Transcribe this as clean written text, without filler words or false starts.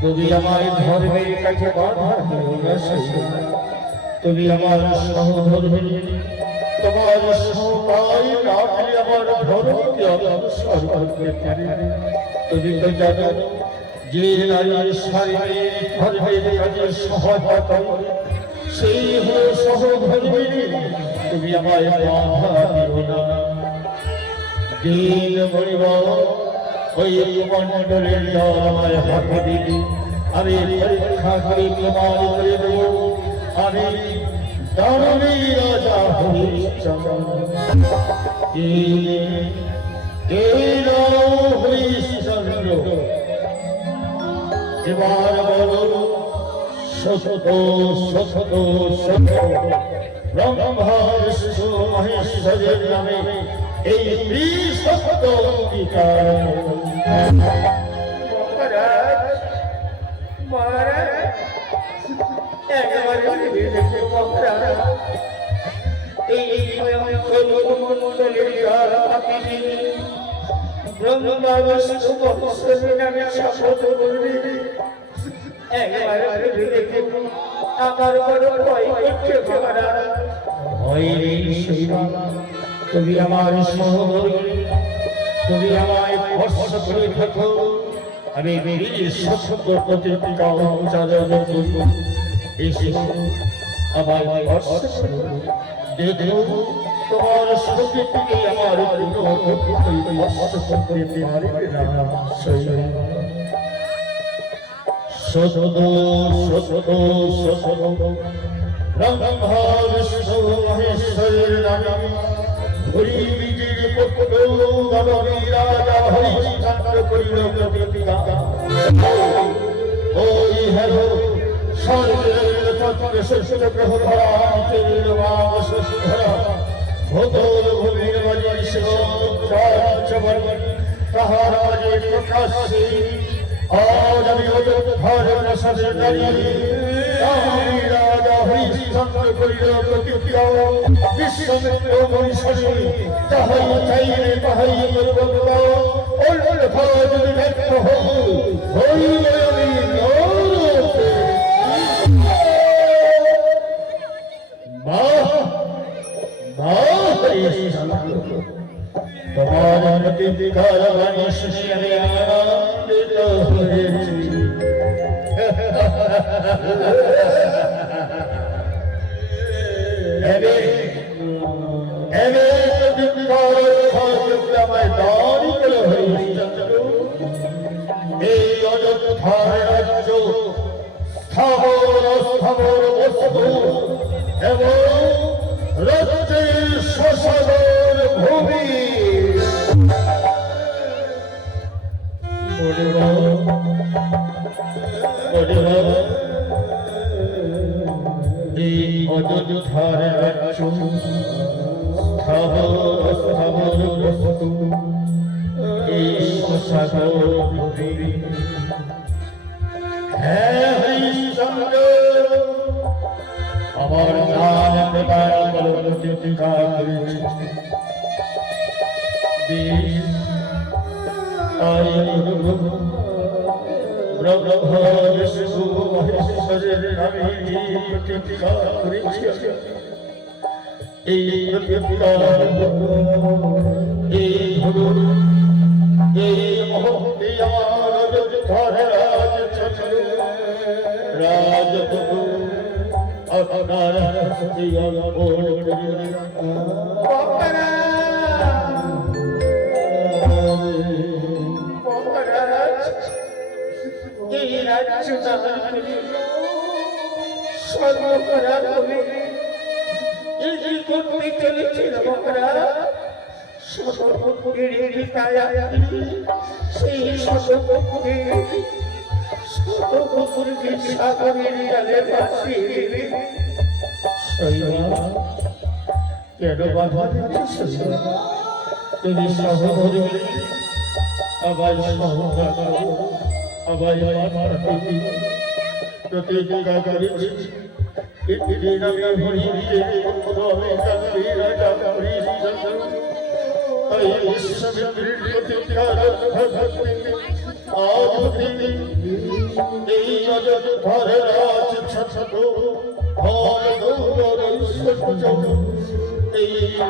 তুমি আমার ধর্মের কাছে বাধা দিও না শৈবা, তুমি আমার সহধর্মিণী, তোমার সহকায় রাখলে আমার ধর্মকে অগ্রসর করতে পারে। তুমি তো জানো যে নারীর শারীরিক ধর্মের কাজে সহায়তা করে সেই হলো সহধর্মিণী। তুমি আমায় বাধা দিও না। দিন বলিব ওই মণ্ডলের জল আমায় হাতে দিবি, আমি পরীক্ষা করে প্রমাণ করে দেব আমি দানবী রাজা হরিশ্চন্দ্র। হরিশ্চন্দ্র এবার বলো শত শত শত ব্রহ্মা বিষ্ণু মহেশ্বরের নামে এই ত্রিশত অঙ্গীকার। তুমি আমার সহধর্মিণী, তুমি আমায় ভরসা করে থাকো, আমি সত্য প্রতিজ্ঞা উচ্চারণ করব। এসে আমার ভরসা করো, দেখো তোমার সত্যি থেকে আমার কোনো ভরসা করতে পারবে না। শত শত শত ব্রহ্মা বিষ্ণু মহেশ্বরের নামে হরি বীজের পুত্র দানবী রাজা হরিশ্চন্দ্র করিল প্রতিজ্ঞা। ওই হেল স্বর্গের চক্রে শস্য গ্রহ ধরা নিচের বাস ধরা ভূতল ভূমির মাঝে শিবচর্যবর্মণি তাহার মাঝে প্রকাশ্যে আজ আমি অযোধ্যার প্রসাদে দাঁড়িয়ে রাজা হরিশ্চন্দ্র করিল প্রতিজ্ঞা। বিশ্বমিত্র মহিষী তাহাই চাইলে তাহাই করব, অন্যথা যদি ব্যর্থ হইলে আমি নরকে। তোমার প্রতিজ্ঞার বাণী শুনে আমি আনন্দিত হয়েছি। এই অযোধ্যায় রাজ্য স্থাবর স্থাবর বস্তু এবং রাজ্যের শাসনের ভূমি এই অযোধ্যায় রাজ্য স্থাবর স্থাবর বস্তু এই শাসনের ভূমি। হ্যাঁ হরিশ্চন্দ্র আমার নাম প্রদান করো প্রতিজ্ঞা করেছি। ব্রহ্মা বিষ্ণু মহেশ্বরের নামে প্রতিজ্ঞা করেছি। এই প্রতিজ্ঞা এই ধরুন এই মুহূর্তে আমার অযোধ্যার রাজপ্রভু আপনার এই রাজ্য সর্বকরা এই করতে চলেছিল সর্বপুরের সেই সর্বপুরকে সাগরের জলে ভাসিয়ে কেন বাধা দিচ্ছিস? তুমি সহধর্মী আবার সহকার আবার পাঠাবি প্রতিজ্ঞা করেছি দিন আমি হরিকে আমি কান্দি রাজা হরি এই বিশ্ববিদ্যালয়ের প্রতিজ্ঞা রক্ষা করতে আজ তিনি এই জগৎ ধরে রাজ ছোট ভাগ গৌর এই